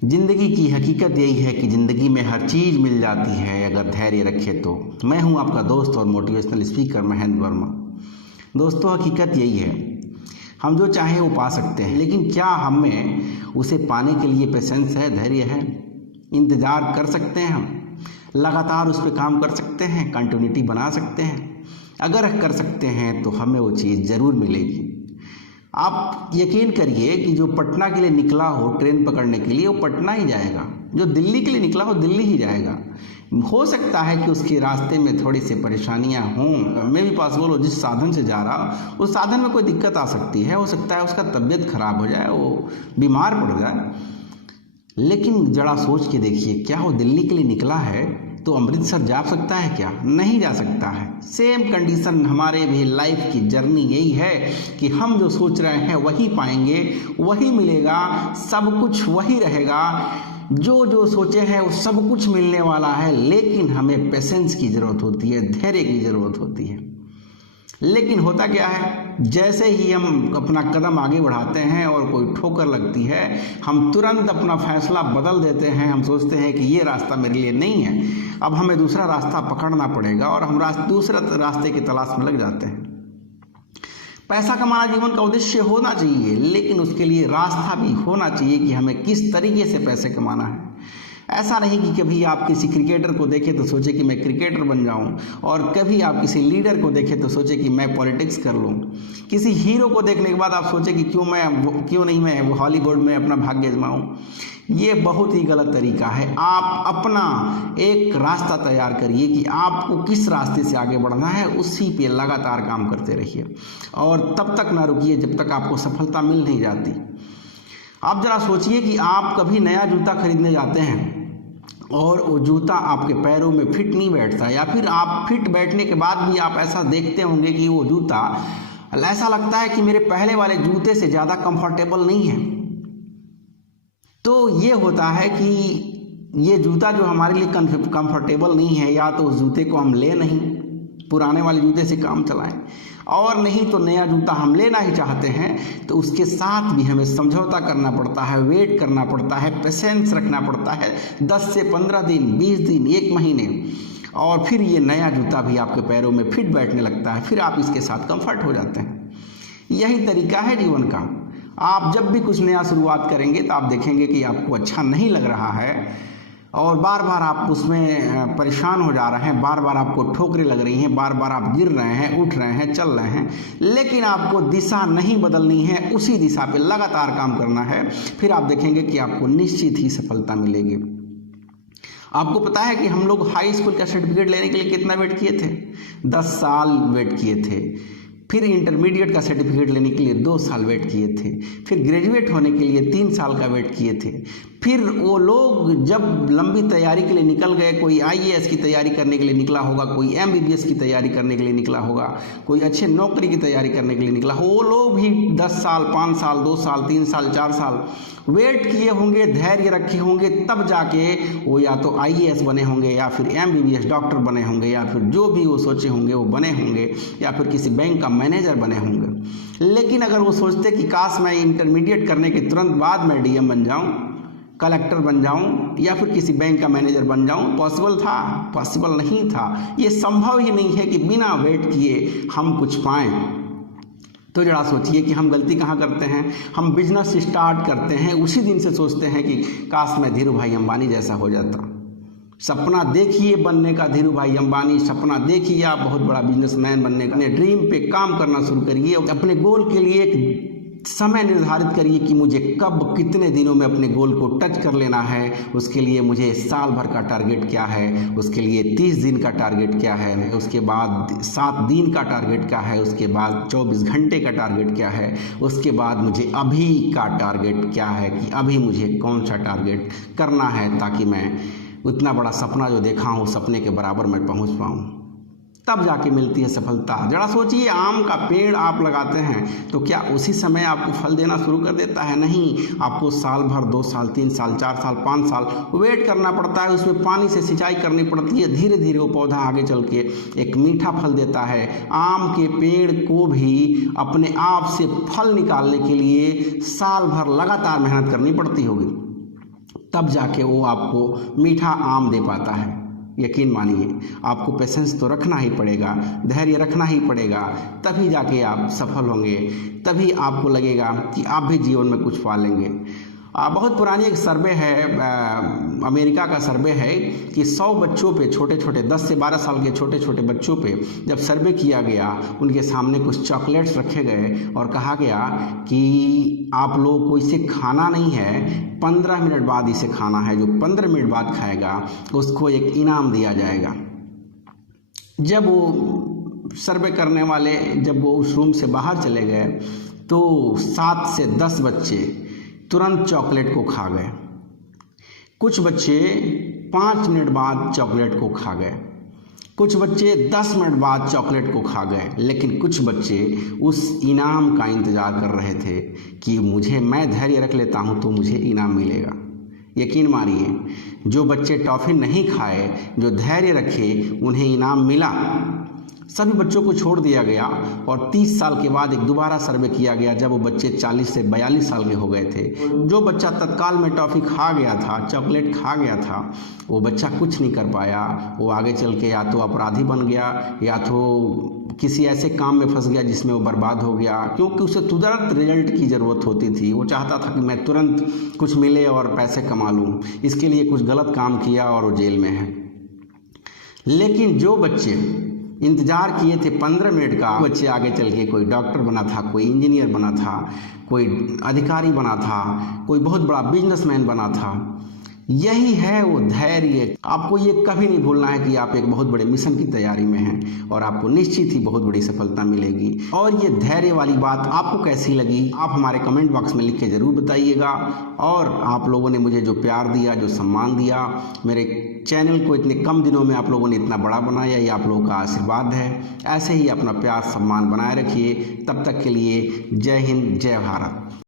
जिंदगी की हकीकत यही है कि ज़िंदगी में हर चीज़ मिल जाती है अगर धैर्य रखे तो। मैं हूं आपका दोस्त और मोटिवेशनल स्पीकर महेंद्र वर्मा। दोस्तों, हकीकत यही है, हम जो चाहें वो पा सकते हैं, लेकिन क्या हमें उसे पाने के लिए पेशेंस है, धैर्य है, इंतज़ार कर सकते हैं, हम लगातार उस पर काम कर सकते हैं, कंटिन्यूटी बना सकते हैं। अगर कर सकते हैं तो हमें वो चीज़ ज़रूर मिलेगी। आप यकीन करिए कि जो पटना के लिए निकला हो ट्रेन पकड़ने के लिए, वो पटना ही जाएगा। जो दिल्ली के लिए निकला हो दिल्ली ही जाएगा। हो सकता है कि उसके रास्ते में थोड़ी सी परेशानियां हों, मे भी पॉसिबल हो जिस साधन से जा रहा उस साधन में कोई दिक्कत आ सकती है। हो सकता है उसका तबीयत खराब हो जाए, वो बीमार पड़ जाए। लेकिन जरा सोच के देखिए, क्या वो दिल्ली के लिए निकला है तो अमृतसर जा सकता है क्या? नहीं जा सकता है। सेम कंडीशन हमारे भी लाइफ की जर्नी यही है कि हम जो सोच रहे हैं वही पाएंगे, वही मिलेगा, सब कुछ वही रहेगा। जो जो सोचे हैं वो सब कुछ मिलने वाला है, लेकिन हमें पेशेंस की ज़रूरत होती है, धैर्य की ज़रूरत होती है। लेकिन होता क्या है, जैसे ही हम अपना कदम आगे बढ़ाते हैं और कोई ठोकर लगती है, हम तुरंत अपना फैसला बदल देते हैं। हम सोचते हैं कि ये रास्ता मेरे लिए नहीं है, अब हमें दूसरा रास्ता पकड़ना पड़ेगा, और हम दूसरे रास्ते की तलाश में लग जाते हैं। पैसा कमाना जीवन का उद्देश्य होना चाहिए, लेकिन उसके लिए रास्ता भी होना चाहिए कि हमें किस तरीके से पैसे कमाना है। ऐसा नहीं कि कभी आप किसी क्रिकेटर को देखें तो सोचे कि मैं क्रिकेटर बन जाऊं, और कभी आप किसी लीडर को देखें तो सोचे कि मैं पॉलिटिक्स कर लूं। किसी हीरो को देखने के बाद आप सोचे कि क्यों नहीं मैं हॉलीवुड में अपना भाग्य आजमाऊं। ये बहुत ही गलत तरीका है। आप अपना एक रास्ता तैयार करिए कि आपको किस रास्ते से आगे बढ़ना है, उसी पे लगातार काम करते रहिए, और तब तक ना रुकिए जब तक आपको सफलता मिल नहीं जाती। आप जरा सोचिए कि आप कभी नया जूता खरीदने जाते हैं और वो जूता आपके पैरों में फिट नहीं बैठता, या फिर आप फिट बैठने के बाद भी आप ऐसा देखते होंगे कि वो जूता ऐसा लगता है कि मेरे पहले वाले जूते से ज़्यादा कंफर्टेबल नहीं है। तो ये होता है कि ये जूता जो हमारे लिए कंफर्टेबल नहीं है, या तो उस जूते को हम ले नहीं, पुराने वाले जूते से काम चलाएं, और नहीं तो नया जूता हम लेना ही चाहते हैं तो उसके साथ भी हमें समझौता करना पड़ता है, वेट करना पड़ता है, पेशेंस रखना पड़ता है 10 से 15 दिन, 20 दिन, 1 महीने, और फिर ये नया जूता भी आपके पैरों में फिट बैठने लगता है, फिर आप इसके साथ कंफर्ट हो जाते हैं। यही तरीका है जीवन का। आप जब भी कुछ नया शुरुआत करेंगे तो आप देखेंगे कि आपको अच्छा नहीं लग रहा है, और बार बार आप उसमें परेशान हो जा रहे हैं, बार बार आपको ठोकरें लग रही हैं, बार बार आप गिर रहे हैं, उठ रहे हैं, चल रहे हैं, लेकिन आपको दिशा नहीं बदलनी है, उसी दिशा पे लगातार काम करना है। फिर आप देखेंगे कि आपको निश्चित ही सफलता मिलेगी। आपको पता है कि हम लोग हाई स्कूल का सर्टिफिकेट लेने के लिए कितना वेट किए थे? 10 साल वेट किए थे। फिर इंटरमीडिएट का सर्टिफिकेट लेने के लिए 2 साल वेट किए थे। फिर ग्रेजुएट होने के लिए 3 साल का वेट किए थे। फिर वो लोग जब लंबी तैयारी के लिए निकल गए, कोई आईएएस की तैयारी करने के लिए निकला होगा, कोई एमबीबीएस की तैयारी करने के लिए निकला होगा, कोई अच्छे नौकरी की तैयारी करने के लिए निकला हो, वो लोग भी 10 साल, 5 साल, 2 साल, 3 साल, 4 साल वेट किए होंगे, धैर्य रखे होंगे, तब जाके वो या तो आईएएस बने होंगे, या फिर एमबीबीएस डॉक्टर बने होंगे, या फिर जो भी वो सोचे होंगे वो बने होंगे, या फिर किसी बैंक का मैनेजर बने होंगे। लेकिन अगर वो सोचते कि काश मैं इंटरमीडिएट करने के तुरंत बाद मैं डीएम बन जाऊं, कलेक्टर बन जाऊं, या फिर किसी बैंक का मैनेजर बन जाऊं, पॉसिबल था? पॉसिबल नहीं था। ये संभव ही नहीं है कि बिना वेट किए हम कुछ पाएं। तो जरा सोचिए कि हम गलती कहाँ करते हैं। हम बिजनेस स्टार्ट करते हैं, उसी दिन से सोचते हैं कि काश मैं धीरू भाई अंबानी जैसा हो जाता। सपना देखिए बनने का, धीरू भाई अंबानी सपना देखिए, आप बहुत बड़ा बिजनेसमैन बनने का। अपने ड्रीम पे काम करना शुरू करिए, अपने गोल के लिए एक समय निर्धारित करिए कि मुझे कब, कितने दिनों में अपने गोल को टच कर लेना है। उसके लिए मुझे साल भर का टारगेट क्या है, उसके लिए 30 दिन का टारगेट क्या है, उसके बाद 7 दिन का टारगेट क्या है, उसके बाद 24 घंटे का टारगेट क्या है, उसके बाद मुझे अभी का टारगेट क्या है कि अभी मुझे कौन सा टारगेट करना है, ताकि मैं उतना बड़ा सपना जो देखा हूँ सपने के बराबर मैं पहुँच पाऊँ। तब जाके मिलती है सफलता। जरा सोचिए, आम का पेड़ आप लगाते हैं तो क्या उसी समय आपको फल देना शुरू कर देता है? नहीं, आपको साल भर, 2 साल, 3 साल, 4 साल, 5 साल वेट करना पड़ता है, उसमें पानी से सिंचाई करनी पड़ती है, धीरे धीरे वो पौधा आगे चल के एक मीठा फल देता है। आम के पेड़ को भी अपने आप से फल निकालने के लिए साल भर लगातार मेहनत करनी पड़ती होगी, तब जाके वो आपको मीठा आम दे पाता है। यकीन मानिए, आपको पेशेंस तो रखना ही पड़ेगा, धैर्य रखना ही पड़ेगा, तभी जाके आप सफल होंगे, तभी आपको लगेगा कि आप भी जीवन में कुछ पा लेंगे। बहुत पुरानी एक सर्वे है, अमेरिका का सर्वे है कि 100 बच्चों पे, छोटे छोटे 10 से 12 साल के छोटे छोटे बच्चों पे जब सर्वे किया गया, उनके सामने कुछ चॉकलेट्स रखे गए और कहा गया कि आप लोगों को इसे खाना नहीं है, 15 मिनट बाद इसे खाना है। जो 15 मिनट बाद खाएगा उसको एक इनाम दिया जाएगा। जब वो सर्वे करने वाले जब वो उस रूम से बाहर चले गए तो 7 से 10 बच्चे तुरंत चॉकलेट को खा गए। कुछ बच्चे 5 मिनट बाद चॉकलेट को खा गए, कुछ बच्चे 10 मिनट बाद चॉकलेट को खा गए, लेकिन कुछ बच्चे उस इनाम का इंतज़ार कर रहे थे कि मैं धैर्य रख लेता हूँ तो मुझे इनाम मिलेगा। यकीन मानिए, जो बच्चे टॉफ़ी नहीं खाए, जो धैर्य रखे, उन्हें इनाम मिला। सभी बच्चों को छोड़ दिया गया और 30 साल के बाद एक दोबारा सर्वे किया गया, जब वो बच्चे 40 से 42 साल के हो गए थे। जो बच्चा तत्काल में टॉफ़ी खा गया था, चॉकलेट खा गया था, वो बच्चा कुछ नहीं कर पाया। वो आगे चल के या तो अपराधी बन गया या तो किसी ऐसे काम में फंस गया जिसमें वो बर्बाद हो गया, क्योंकि उसे तुरंत रिजल्ट की ज़रूरत होती थी। वो चाहता था कि मैं तुरंत कुछ मिले और पैसे कमा लूँ, इसके लिए कुछ गलत काम किया और वो जेल में है। लेकिन जो बच्चे इंतज़ार किए थे 15 मिनट का, बच्चे आगे चल के कोई डॉक्टर बना था, कोई इंजीनियर बना था, कोई अधिकारी बना था, कोई बहुत बड़ा बिजनेसमैन बना था। यही है वो धैर्य। आपको ये कभी नहीं भूलना है कि आप एक बहुत बड़े मिशन की तैयारी में हैं और आपको निश्चित ही बहुत बड़ी सफलता मिलेगी। और ये धैर्य वाली बात आपको कैसी लगी, आप हमारे कमेंट बॉक्स में लिख के ज़रूर बताइएगा। और आप लोगों ने मुझे जो प्यार दिया, जो सम्मान दिया, मेरे चैनल को इतने कम दिनों में आप लोगों ने इतना बड़ा बनाया, ये आप लोगों का आशीर्वाद है। ऐसे ही अपना प्यार सम्मान बनाए रखिए। तब तक के लिए जय हिंद, जय भारत।